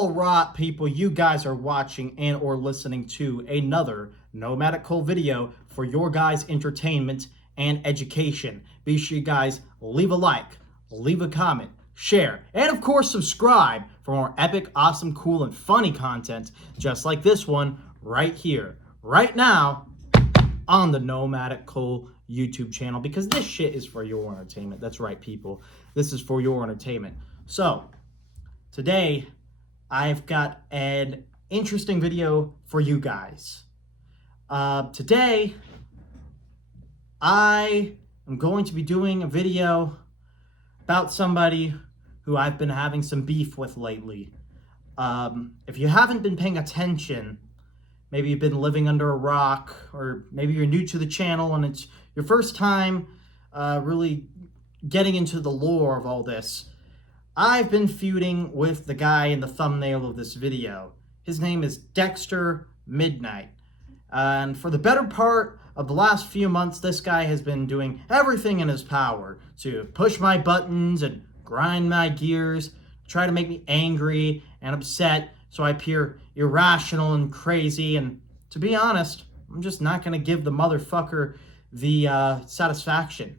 All right, people, you guys are watching and or listening to another Nomadic Cole video for your guys' entertainment and education. Be sure you guys leave a like, leave a comment, share, and of course subscribe for more epic, awesome, cool, and funny content just like this one right here, right now on the Nomadic Cole YouTube channel, because this shit is for your entertainment. That's right, people. This is for your entertainment. So, today, I've got an interesting video for you guys. Today, I am going to be doing a video about somebody who I've been having some beef with lately. If you haven't been paying attention, maybe you've been living under a rock, or maybe you're new to the channel and it's your first time really getting into the lore of all this. I've been feuding with the guy in the thumbnail of this video. His name is Dexter Midnight. And for the better part of the last few months, this guy has been doing everything in his power to push my buttons and grind my gears, try to make me angry and upset so I appear irrational and crazy. And to be honest, I'm just not going to give the motherfucker the satisfaction.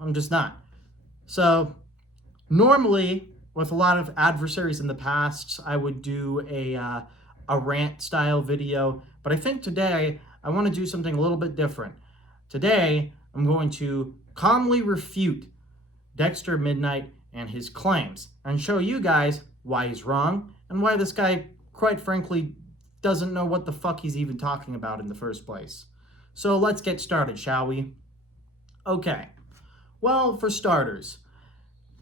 I'm just not. So, normally, with a lot of adversaries in the past, I would do a rant style video, but I think today I want to do something a little bit different. Today, I'm going to calmly refute Dexter Midnight and his claims and show you guys why he's wrong and why this guy, quite frankly, doesn't know what the fuck he's even talking about in the first place. So let's get started, shall we? Okay. Well, for starters,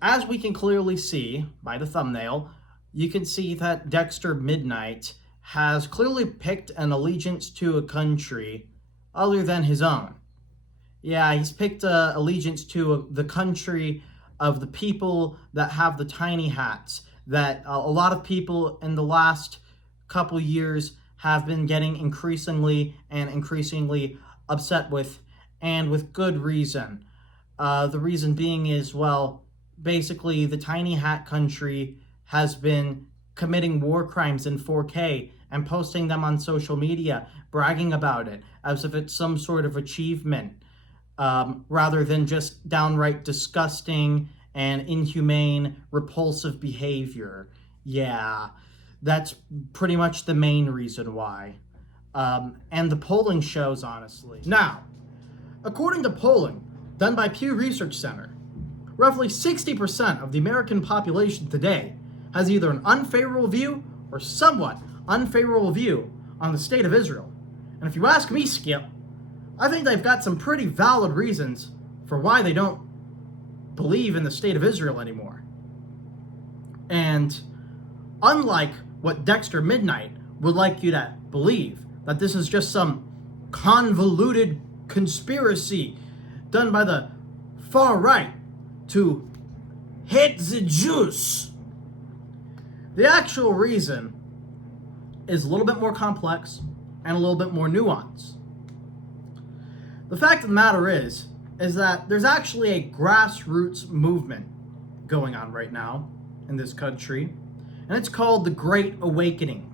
as we can clearly see by the thumbnail, you can see that Dexter Midnight has clearly picked an allegiance to a country other than his own. Yeah, he's picked allegiance to the country of the people that have the tiny hats that a lot of people in the last couple years have been getting increasingly upset with, and with good reason. The reason being is, well, basically, the tiny hat country has been committing war crimes in 4K and posting them on social media, bragging about it as if it's some sort of achievement, rather than just downright disgusting and inhumane, repulsive behavior. Yeah, that's pretty much the main reason why. And the polling shows, honestly. Now, according to polling done by Pew Research Center, roughly 60% of the American population today has either an unfavorable view or somewhat unfavorable view on the state of Israel. And if you ask me, Skip, I think they've got some pretty valid reasons for why they don't believe in the state of Israel anymore. And unlike what Dexter Midnight would like you to believe, that this is just some convoluted conspiracy done by the far right to hate the Jews, the actual reason is a little bit more complex and a little bit more nuanced. The fact of the matter is that there's actually a grassroots movement going on right now in this country, and it's called the Great Awakening.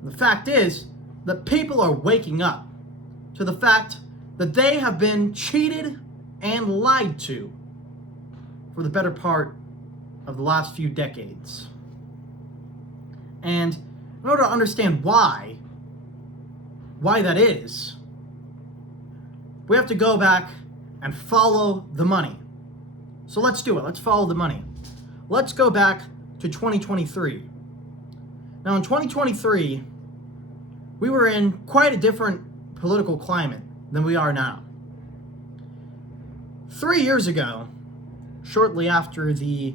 And the fact is that people are waking up to the fact that they have been cheated and lied to for the better part of the last few decades. And in order to understand why that is, we have to go back and follow the money. So let's do it. Let's follow the money. Let's go back to 2023. Now in 2023, we were in quite a different political climate than we are now. 3 years ago, shortly after the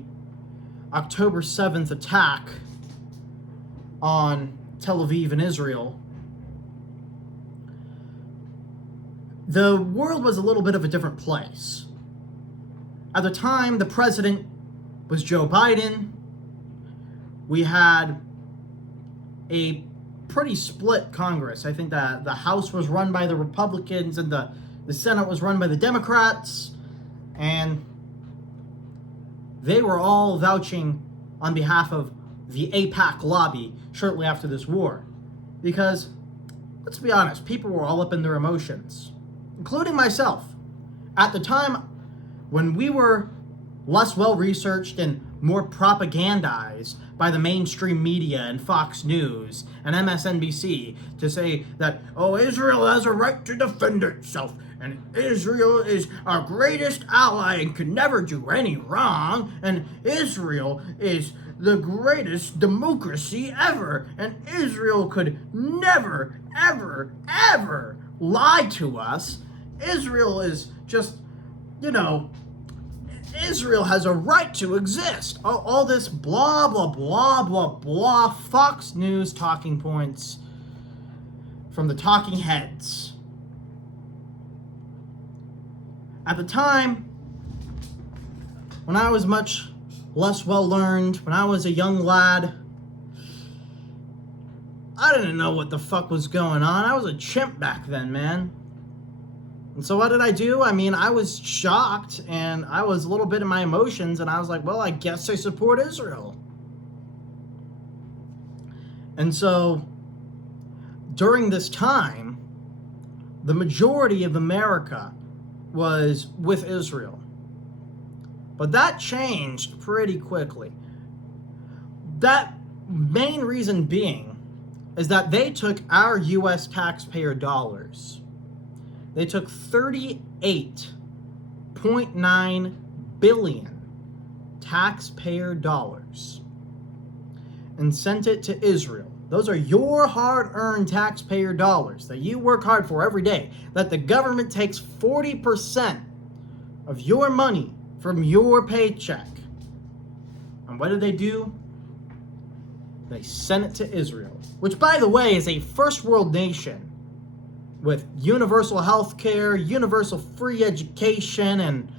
October 7th attack on Tel Aviv and Israel, the world was a little bit of a different place. At the time, the president was Joe Biden. We had a pretty split Congress. I think that the House was run by the Republicans and the Senate was run by the Democrats. And they were all vouching on behalf of the AIPAC lobby shortly after this war. Because, let's be honest, people were all up in their emotions, including myself. At the time, when we were less well-researched and more propagandized by the mainstream media and Fox News and MSNBC to say that, oh, Israel has a right to defend itself, and Israel is our greatest ally and could never do any wrong, and Israel is the greatest democracy ever, and Israel could never, ever, ever lie to us. Israel is just, Israel has a right to exist. All this blah, blah, blah, blah, blah, Fox News talking points from the talking heads. At the time, when I was much less well-learned, when I was a young lad, I didn't know what the fuck was going on. I was a chimp back then, man. And so what did I do? I mean, I was shocked, and I was a little bit in my emotions, and I was like, well, I guess I support Israel. And so, during this time, the majority of America was with Israel. But that changed pretty quickly. That main reason being is that they took our U.S. taxpayer dollars. They took $38.9 billion taxpayer dollars and sent it to Israel. Those are your hard-earned taxpayer dollars that you work hard for every day, that the government takes 40% of your money from your paycheck. And what did they do? They sent it to Israel, which, by the way, is a first world nation with universal health care, universal free education, and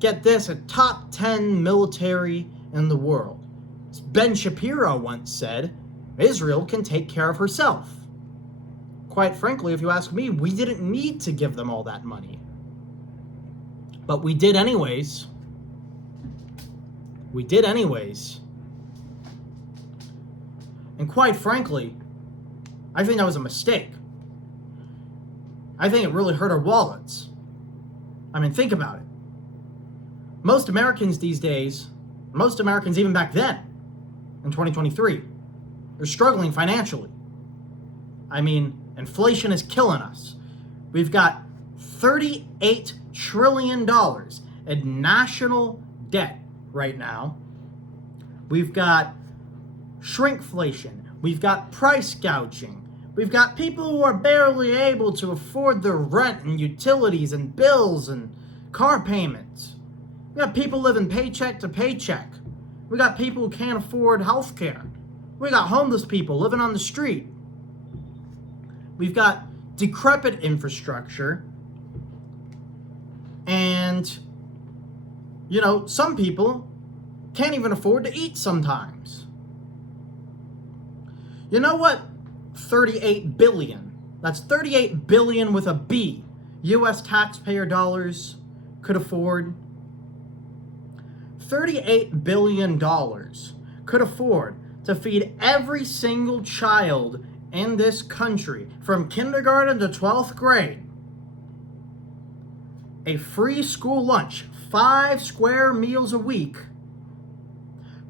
get this, a top 10 military in the world. As Ben Shapiro once said, Israel can take care of herself. Quite frankly, if you ask me, we didn't need to give them all that money. But we did anyways. We did anyways. And quite frankly, I think that was a mistake. I think it really hurt our wallets. I mean, think about it. Most Americans these days, most Americans even back then, in 2023, they're struggling financially. I mean, inflation is killing us. We've got $38 trillion in national debt right now. We've got shrinkflation. We've got price gouging. We've got people who are barely able to afford their rent and utilities and bills and car payments. We got people living paycheck to paycheck. We got people who can't afford health care. We got homeless people living on the street. We've got decrepit infrastructure. And, some people can't even afford to eat sometimes. You know what? 38 billion. That's 38 billion with a B. U.S. taxpayer dollars could afford. $38 billion could afford to feed every single child in this country from kindergarten to 12th grade a free school lunch, 5 square meals a week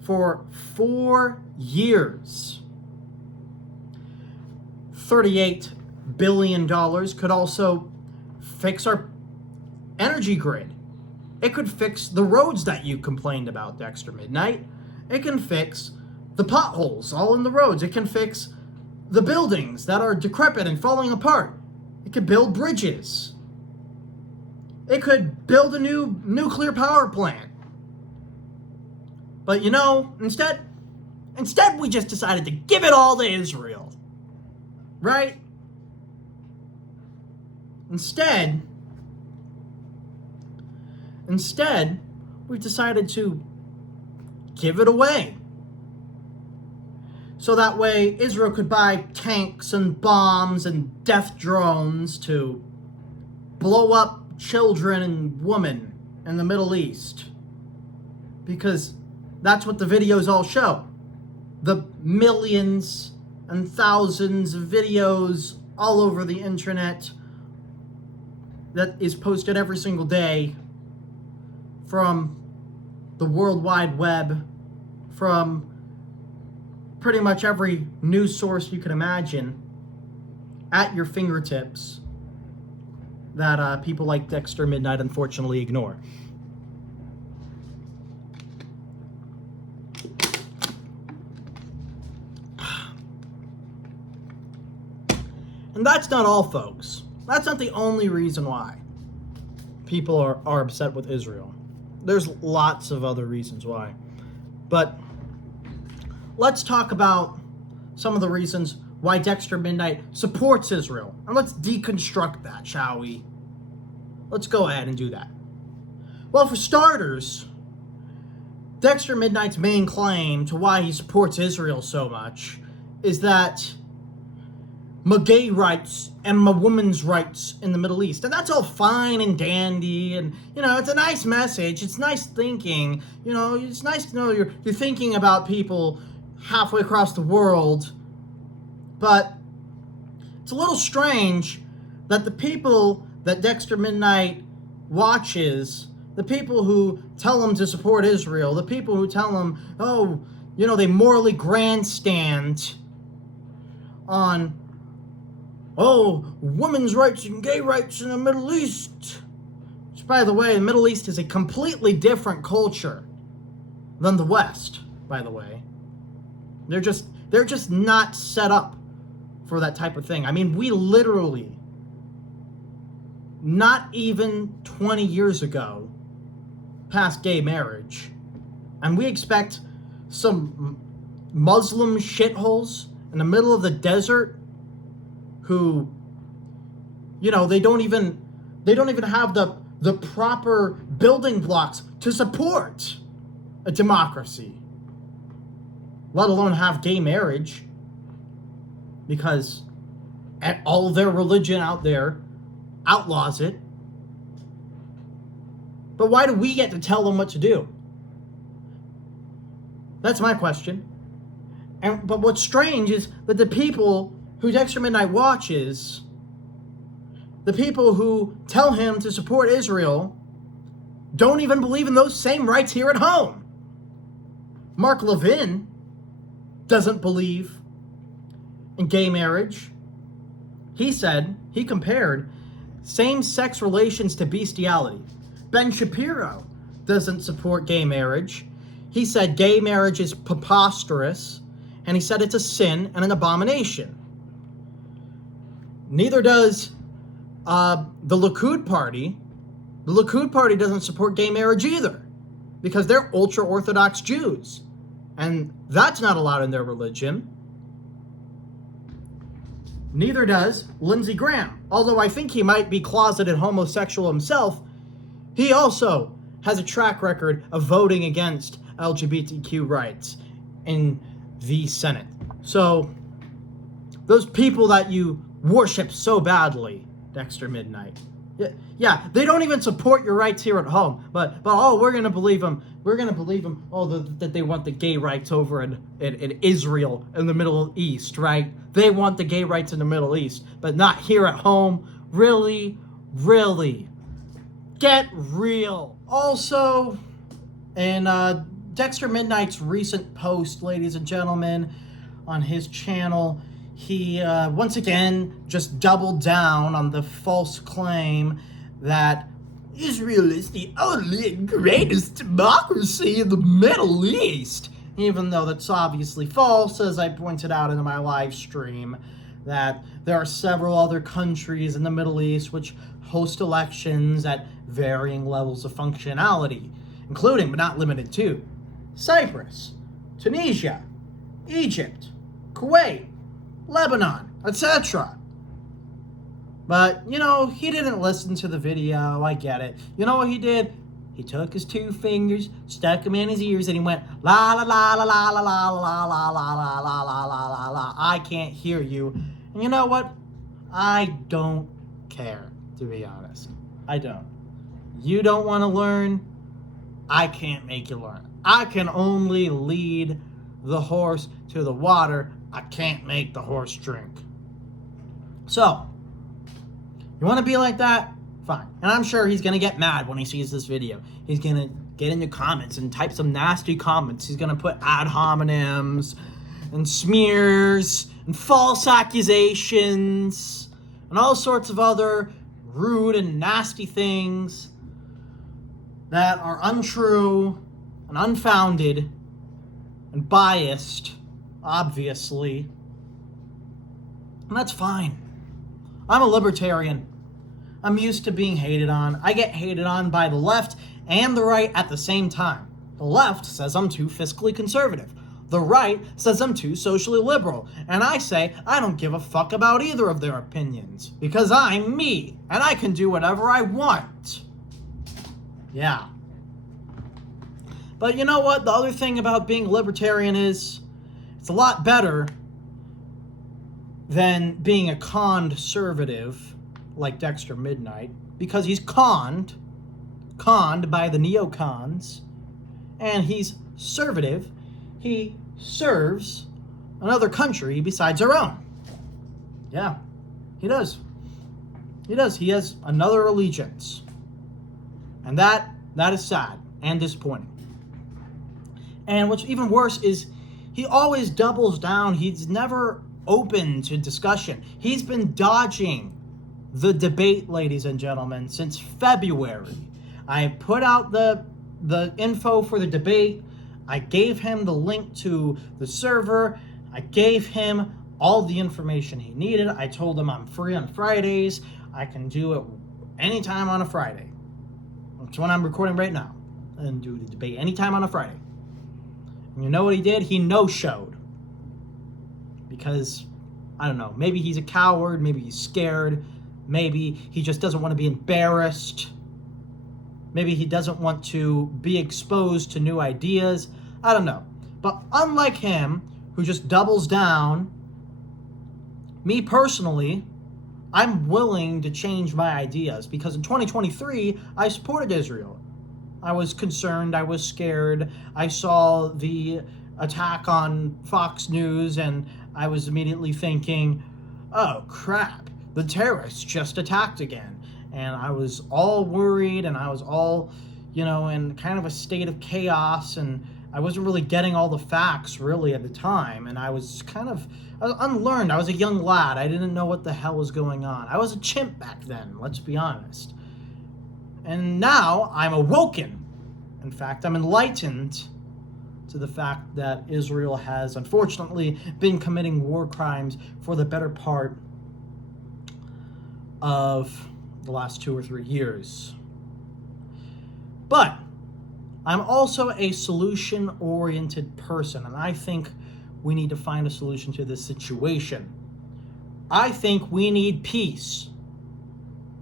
for 4 years. $38 billion could also fix our energy grid. It could fix the roads that you complained about, Dexter Midnight. It can fix the potholes all in the roads. It can fix the buildings that are decrepit and falling apart. It could build bridges. It could build a new nuclear power plant. But instead we just decided to give it all to Israel. Right? Instead, we've decided to give it away. So that way Israel could buy tanks and bombs and death drones to blow up children and women in the Middle East. Because that's what the videos all show. the millions and thousands of videos all over the internet that is posted every single day from the World Wide Web, from pretty much every news source you can imagine at your fingertips that people like Dexter Midnight unfortunately ignore. And that's not all, folks. That's not the only reason why people are upset with Israel. There's lots of other reasons why. But let's talk about some of the reasons why Dexter Midnight supports Israel. And let's deconstruct that, shall we? Let's go ahead and do that. Well, for starters, Dexter Midnight's main claim to why he supports Israel so much is that my gay rights and my women's rights in the Middle East. And that's all fine and dandy, and, you know, it's a nice message. It's nice thinking. You know, it's nice to know you're thinking about people halfway across the world. But it's a little strange that the people that Dexter Midnight watches, the people who tell him to support Israel, the people who tell him, oh, you know, they morally grandstand on, oh, women's rights and gay rights in the Middle East. Which, by the way, the Middle East is a completely different culture than the West, by the way. They're just not set up for that type of thing. I mean, we literally, not even 20 years ago, passed gay marriage. And we expect some Muslim shitholes in the middle of the desert who, you know, they don't even have the proper building blocks to support a democracy, let alone have gay marriage, because all of their religion out there outlaws it. But why do we get to tell them what to do? That's my question. But what's strange is that the people who Dexter Midnight watches, the people who tell him to support Israel, don't even believe in those same rights here at home. Mark Levin doesn't believe in gay marriage. He compared same-sex relations to bestiality. Ben Shapiro doesn't support gay marriage. He said gay marriage is preposterous, and he said it's a sin and an abomination. Neither does the Likud party. The Likud party doesn't support gay marriage either, because they're ultra-Orthodox Jews, and that's not allowed in their religion. Neither does Lindsey Graham. Although I think he might be closeted homosexual himself, he also has a track record of voting against LGBTQ rights in the Senate. So, those people that you worship so badly, Dexter Midnight, yeah, they don't even support your rights here at home. But oh, we're gonna believe them. We're gonna believe them. Oh, that they want the gay rights over in Israel in the Middle East, right? They want the gay rights in the Middle East, but not here at home. Really, really, get real. Also, in Dexter Midnight's recent post, ladies and gentlemen, on his channel, he once again just doubled down on the false claim that Israel is the only and greatest democracy in the Middle East. Even though that's obviously false, as I pointed out in my live stream, that there are several other countries in the Middle East which host elections at varying levels of functionality, including, but not limited to, Cyprus, Tunisia, Egypt, Kuwait, Lebanon, etc. But, you know, he didn't listen to the video. I get it. You know what he did? He took his two fingers, stuck them in his ears, and he went, la la la la la la la la la la la la la la la la. I can't hear you. And you know what? I don't care, to be honest. I don't. You don't want to learn? I can't make you learn. I can only lead the horse to the water, I can't make the horse drink. So, you want to be like that? Fine. And I'm sure he's going to get mad when he sees this video. He's going to get in the comments and type some nasty comments. He's going to put ad hominems and smears and false accusations and all sorts of other rude and nasty things that are untrue and unfounded and biased, obviously. And that's fine. I'm a libertarian. I'm used to being hated on. I get hated on by the left and the right at the same time. The left says I'm too fiscally conservative. The right says I'm too socially liberal. And I say I don't give a fuck about either of their opinions. Because I'm me. And I can do whatever I want. Yeah. But you know what? The other thing about being a libertarian is it's a lot better than being a conservative like Dexter Midnight, because he's conned by the neocons, and he's servative. He serves another country besides our own. Yeah, he does. He does. He has another allegiance. And that is sad and disappointing. And what's even worse is he always doubles down. He's never open to discussion. He's been dodging the debate, ladies and gentlemen, since February. I put out the info for the debate. I gave him the link to the server. I gave him all the information he needed. I told him I'm free on Fridays. I can do it anytime on a Friday. That's when I'm recording right now. And do the debate anytime on a Friday. And you know what he did? He no-showed. Because, I don't know, maybe he's a coward, maybe he's scared, maybe he just doesn't want to be embarrassed, maybe he doesn't want to be exposed to new ideas, I don't know. But unlike him, who just doubles down, me personally, I'm willing to change my ideas, because in 2023, I supported Israel. I was concerned, I was scared, I saw the attack on Fox News, and I was immediately thinking, oh crap, the terrorists just attacked again. And I was all worried, and I was all, in kind of a state of chaos, and I wasn't really getting all the facts really at the time, and I was unlearned. I was a young lad. I didn't know what the hell was going on. I was a chimp back then, let's be honest. And now I'm awoken. In fact, I'm enlightened to the fact that Israel has unfortunately been committing war crimes for the better part of the last 2 or 3 years. But I'm also a solution-oriented person, and I think we need to find a solution to this situation. I think we need peace.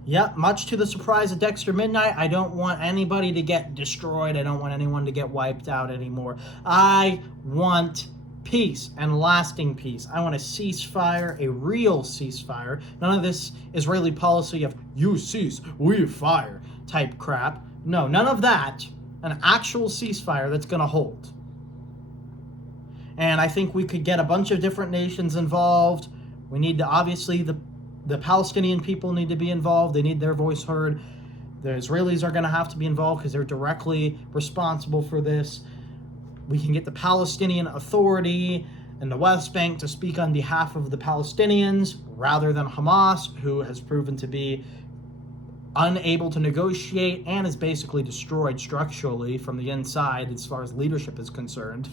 Yep, much to the surprise of Dexter Midnight, I don't want anybody to get destroyed. I don't want anyone to get wiped out anymore. I want peace and lasting peace. I want a ceasefire, a real ceasefire. None of this Israeli policy of you cease, we fire type crap. No, none of that. An actual ceasefire that's going to hold. And I think we could get a bunch of different nations involved. We need to, obviously, the Palestinian people need to be involved. They need their voice heard. The Israelis are going to have to be involved because they're directly responsible for this. We can get the Palestinian Authority and the West Bank to speak on behalf of the Palestinians rather than Hamas, who has proven to be unable to negotiate and is basically destroyed structurally from the inside as far as leadership is concerned.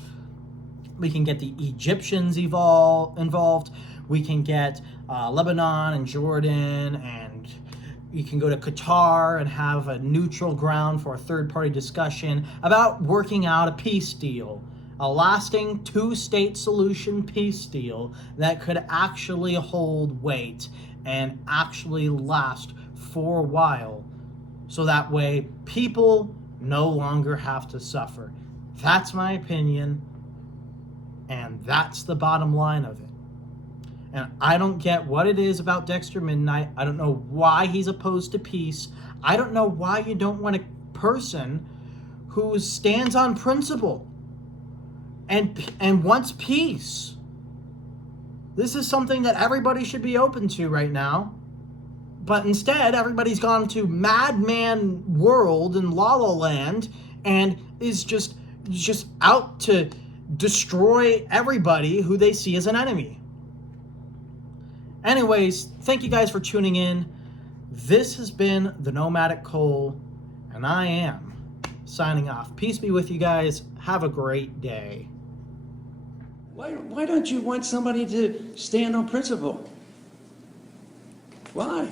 We can get the Egyptians involved. We can get Lebanon and Jordan, and you can go to Qatar and have a neutral ground for a third-party discussion about working out a peace deal, a lasting 2-state solution peace deal that could actually hold weight and actually last for a while, so that way people no longer have to suffer. That's my opinion, and that's the bottom line of it. And I don't get what it is about Dexter Midnight. I don't know why he's opposed to peace. I don't know why you don't want a person who stands on principle. and wants peace. This is something that everybody should be open to right now. But instead, everybody's gone to madman world and La La Land and is just out to destroy everybody who they see as an enemy. Anyways, thank you guys for tuning in. This has been the Nomadic Cole, and I am signing off. Peace be with you guys. Have a great day. Why don't you want somebody to stand on principle? Why?